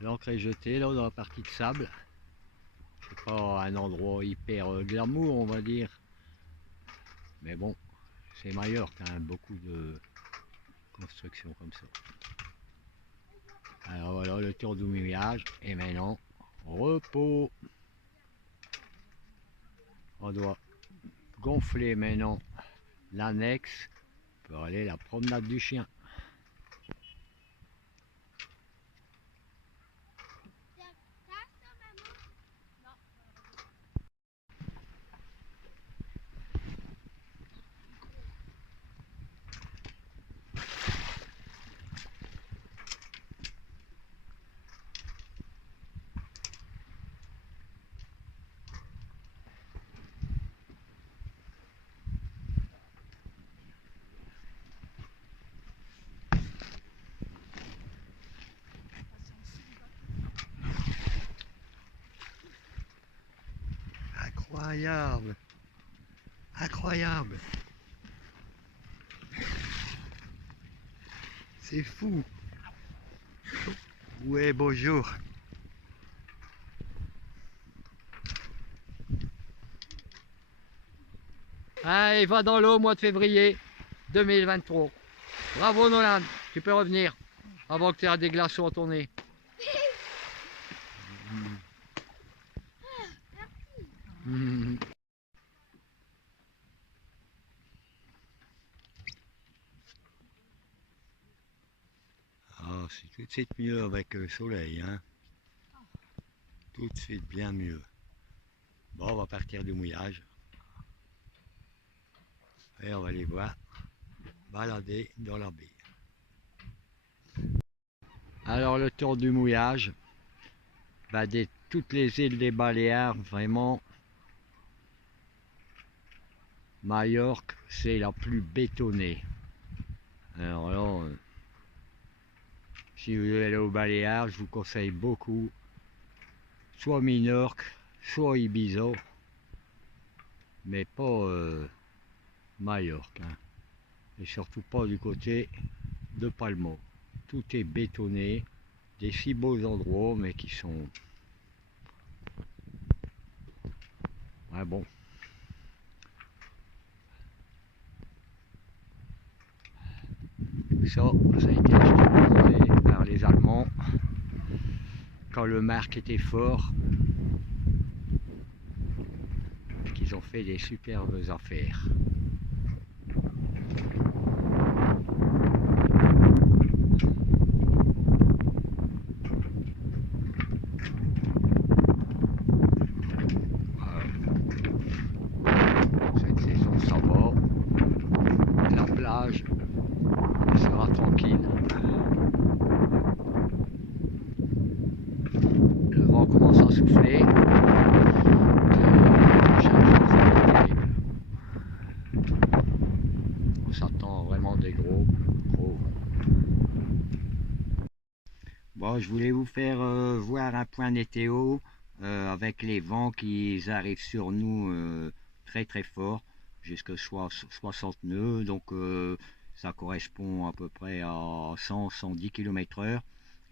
L'ancre est jetée là dans la partie de sable. C'est pas un endroit hyper glamour on va dire. Mais bon, c'est Majorque, hein, beaucoup de constructions comme ça. Alors voilà le tour du mouillage. Et maintenant, repos. On doit gonfler maintenant l'annexe pour aller la promenade du chien. Incroyable, incroyable, c'est fou. Ouais, bonjour. Ah, il va dans l'eau au mois de février 2023. Bravo Nolan, tu peux revenir avant que tu aies des glaçons à ton nez. Ah, c'est tout de suite mieux avec le soleil, hein. Tout de suite bien mieux. Bon, on va partir du mouillage. Et on va les voir balader dans la baie. Alors le tour du mouillage, bah, toutes les îles des Baléares, vraiment, Majorque, c'est la plus bétonnée. Alors là, si vous voulez aller aux Baléares, je vous conseille beaucoup, soit Minorque, soit Ibiza, mais pas Majorque, hein. Et surtout pas du côté de Palma. Tout est bétonné, des si beaux endroits, mais qui sont... Ouais, bon. Ça a été acheté par les Allemands quand le marque était fort, et qu'ils ont fait des superbes affaires. Cette saison ça va, la plage sera tranquille. Le vent commence à souffler. On s'attend vraiment des gros. Bon, je voulais vous faire voir un point météo avec les vents qui arrivent sur nous très très fort, jusqu'à 60 nœuds, donc ça correspond à peu près à 100-110 km/h.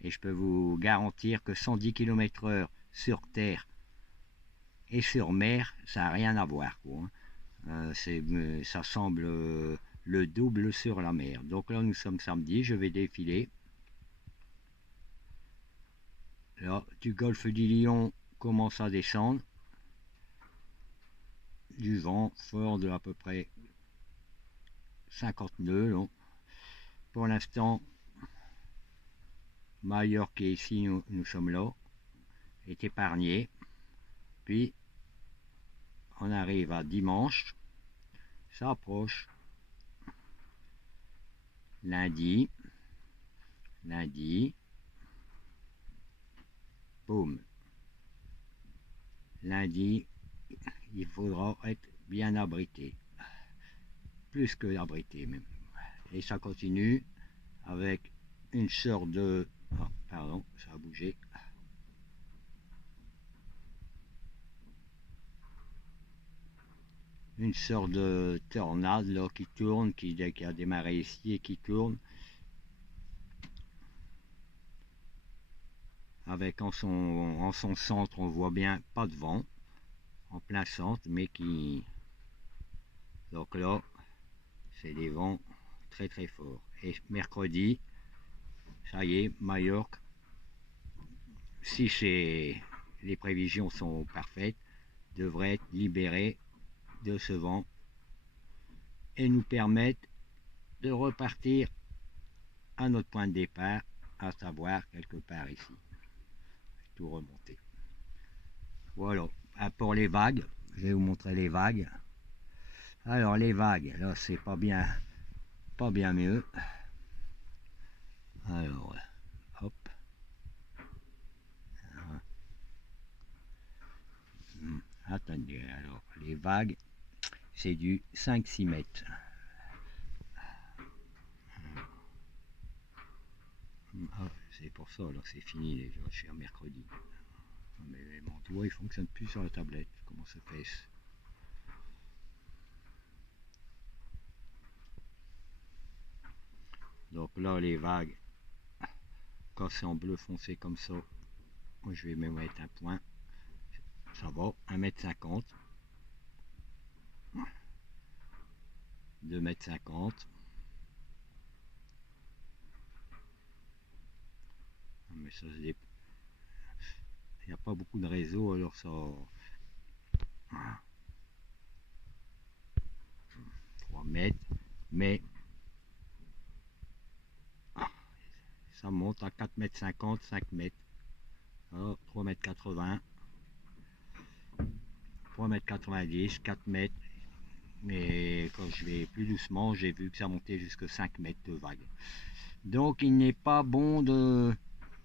Et je peux vous garantir que 110 km/h sur terre et sur mer, ça n'a rien à voir, quoi, hein. Ça semble le double sur la mer. Donc là, nous sommes samedi, je vais défiler. Là, du golfe du Lion commence à descendre. Du vent fort de à peu près 50 nœuds. Là. Pour l'instant, Majorque et ici, nous sommes là, est épargné. Puis, on arrive à dimanche, ça approche. Lundi, boum. Lundi, il faudra être bien abrité. Plus que abrité même. Et ça continue avec une sorte de... Oh, pardon, ça a bougé. Une sorte de tornade là, qui tourne, qui a démarré ici et qui tourne. avec en son centre, on voit bien pas de vent, en plein centre, mais qui... Donc là, c'est des vents très très forts. Et mercredi, ça y est, Majorque, si les prévisions sont parfaites, devrait être libéré de ce vent et nous permettre de repartir à notre point de départ, à savoir quelque part ici. Tout remonter. Voilà. Pour les vagues, je vais vous montrer les vagues. Alors les vagues, là c'est pas bien mieux. Alors, hop. Attendez, alors les vagues, c'est du 5-6 mètres. Ah, c'est pour ça, là c'est fini déjà, je suis à mercredi. Mais mon doigt il fonctionne plus sur la tablette, comment ça fait? Donc là les vagues, quand c'est en bleu foncé comme ça, moi je vais me mettre un point, ça va, 1,50 m, 2,50 m. Mais ça il n'y a pas beaucoup de réseau, alors ça... 3 mètres, mais ça monte à 4,50 m, 5 mètres. Alors 3,80 m, 3,90 m, 4 mètres. Mais quand je vais plus doucement, j'ai vu que ça montait jusqu'à 5 mètres de vague. Donc il n'est pas bon de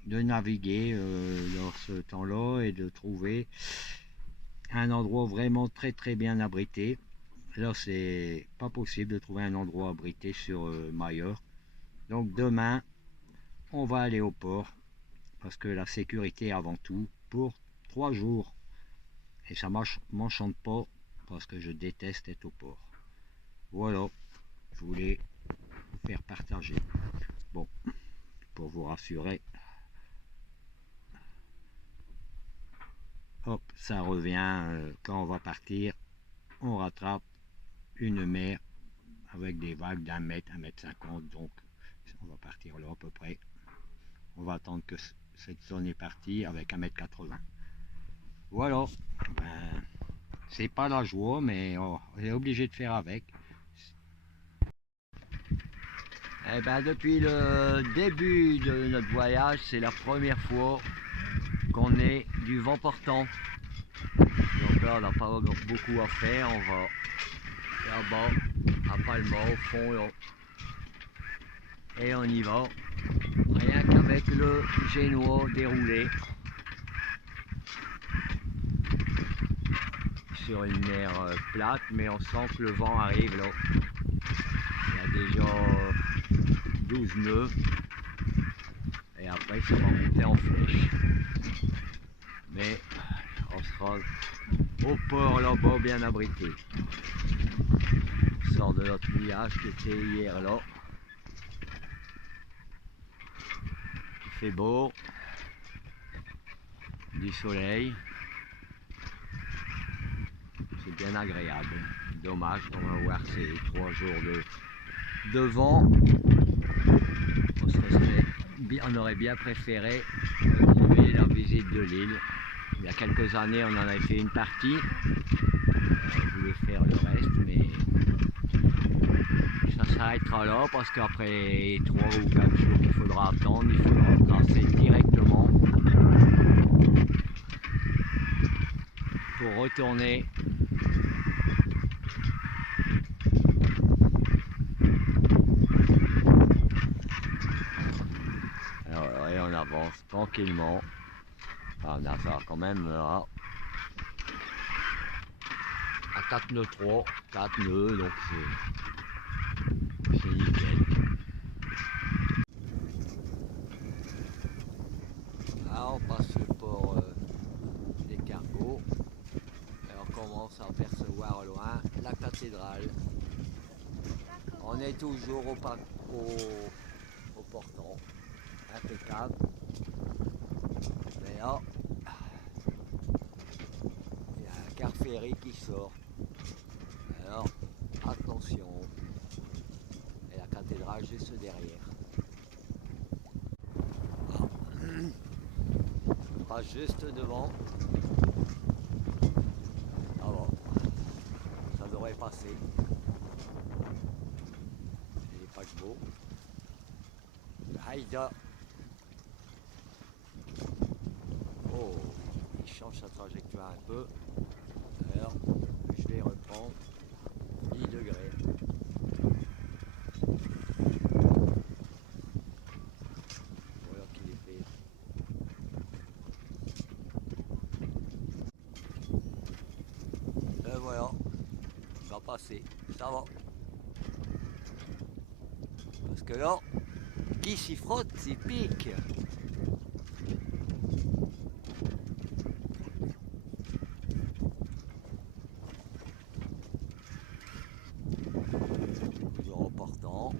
naviguer dans ce temps-là et de trouver un endroit vraiment très très bien abrité. Là c'est pas possible de trouver un endroit abrité sur Majorque. Donc demain on va aller au port parce que la sécurité avant tout pour 3 jours. Et ça m'enchante pas parce que je déteste être au port. Voilà, je voulais vous faire partager. Bon, pour vous rassurer, hop, ça revient quand on va partir, on rattrape une mer avec des vagues d'1 mètre, 1,50 m, donc on va partir là à peu près. On va attendre que cette zone est partie avec 1,80 m. Voilà, ben, c'est pas la joie, mais on est obligé de faire avec. Eh ben, depuis le début de notre voyage, c'est la première fois qu'on ait du vent portant. Donc là, on n'a pas beaucoup à faire. On va là-bas, à Palma, au fond, là. Et on y va. Rien qu'avec le génois déroulé. Sur une mer plate, mais on sent que le vent arrive là. Il y a déjà 12 nœuds. Et après, ça va monter en flèche. Mais on sera au port là-bas, bien abrité. On sort de notre village qui était hier là. Il fait beau, du soleil, c'est bien agréable. Dommage, on va voir ces 3 jours de vent. On aurait bien préféré retrouver la visite de l'île. Il y a quelques années, on en avait fait une partie. On voulait faire le reste, mais ça s'arrêtera là parce qu'après 3 ou 4 jours qu'il faudra attendre, il faudra tracer directement pour retourner alors, et on avance tranquillement. Enfin, on a ça quand même là à 4 nœuds 3, 4 nœuds, donc c'est nickel. Là on passe le port des cargos et on commence à apercevoir au loin la cathédrale. On est toujours au portant, impeccable. là, il y a un car ferry qui sort. Alors, attention, et la cathédrale juste derrière. Ah. Pas juste devant. Ah bon, ça devrait passer. Les paquebots. Haïda. Oh, il change sa trajectoire un peu. Alors, je vais reprendre 10 degrés. Voilà qu'il est fait. Et voilà, il va passer. Ça va. Parce que là, qui s'y frotte, s'y pique. Toujours reportant.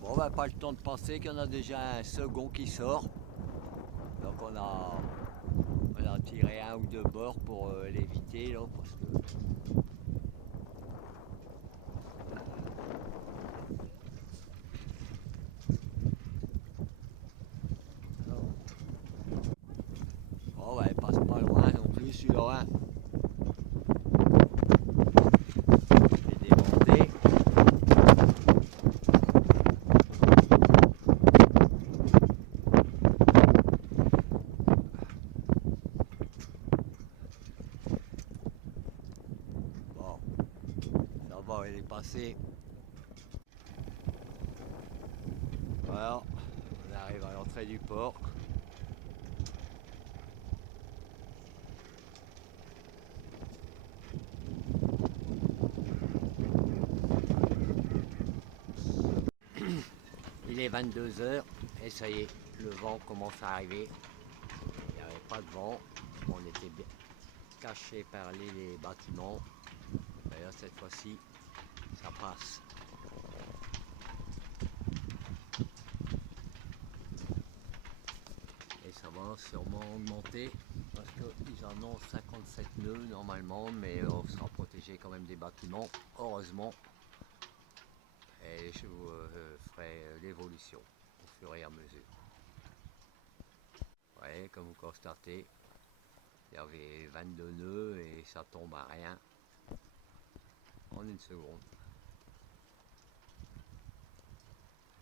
Bon, ben, pas le temps de penser qu'il y en a déjà un second qui sort. Donc on a tiré un ou deux bords pour l'éviter là, parce que oh, ouais, il passe pas loin non plus celui-là. Hein. Je vais démonter. Bon, ça va, il est passé. Voilà, on arrive à l'entrée du port. Il est 22 h et ça y est, le vent commence à arriver. Il n'y avait pas de vent, on était bien caché par les bâtiments. D'ailleurs cette fois-ci, ça passe. Et ça va sûrement augmenter parce qu'ils en ont 57 nœuds normalement, mais on sera protégé quand même des bâtiments, heureusement. Et je vous ferai l'évolution au fur et à mesure. Ouais, comme vous constatez, il y avait 22 nœuds et ça tombe à rien en une seconde.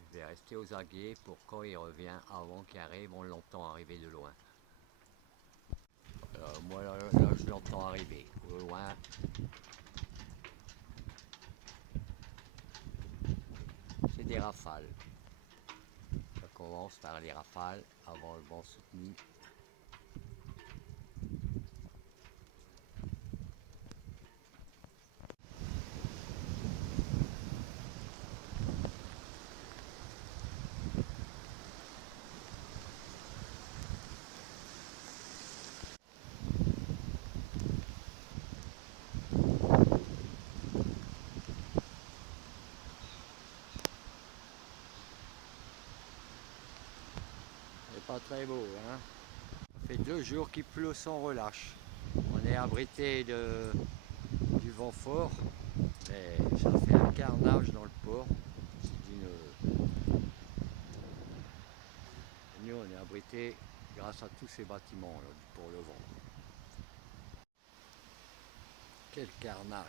Je vais rester aux aguets pour quand il revient, avant qu'il arrive, on l'entend arriver de loin. Moi là, je l'entends arriver au loin. C'est des rafales. Ça commence par les rafales avant le vent soutenu. C'est pas très beau, hein. Ça fait 2 jours qu'il pleut sans relâche. On est abrité du vent fort, mais ça fait un carnage dans le port. Nous, on est abrité grâce à tous ces bâtiments là, pour le vent. Quel carnage!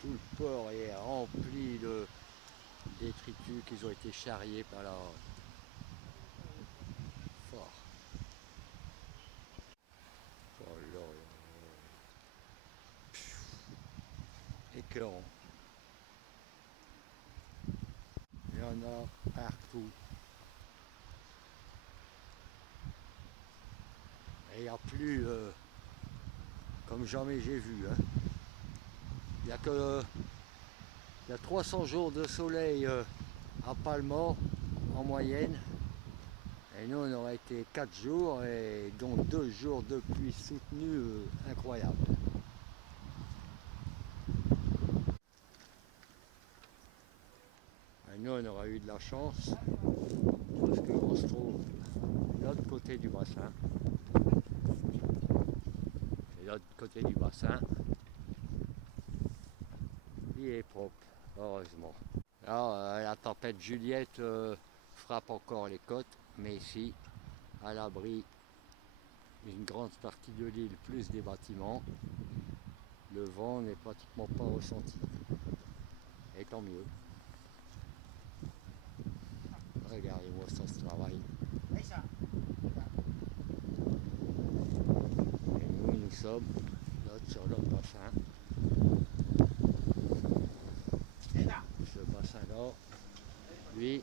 Tout le port est rempli de détritus qui ont été charriés par la fort. Oh là là. Écœurant. Il y en a partout. Et il n'y a plus comme jamais j'ai vu. Hein. Il y a 300 jours de soleil à Palma en moyenne. Et nous on aurait été 4 jours et dont 2 jours de pluie soutenue incroyable. Et nous Sinon on aurait eu de la chance parce qu'on se trouve de l'autre côté du bassin. Et l'autre côté du bassin, il est propre, heureusement. Là, la tempête Juliette frappe encore les côtes, mais ici, à l'abri d'une grande partie de l'île, plus des bâtiments, le vent n'est pratiquement pas ressenti. Et tant mieux. Regardez-moi ça, ce travail. Et nous sommes sur l'autre bassin. Ce bassin-là, lui,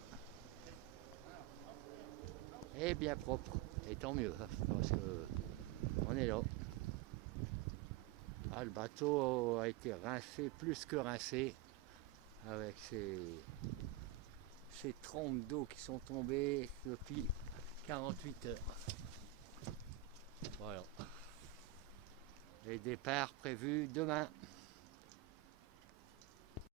est bien propre. Et tant mieux, parce que on est là. Ah, le bateau a été rincé, plus que rincé, avec ces trompes d'eau qui sont tombées depuis 48 heures. Voilà. Les départs prévus demain.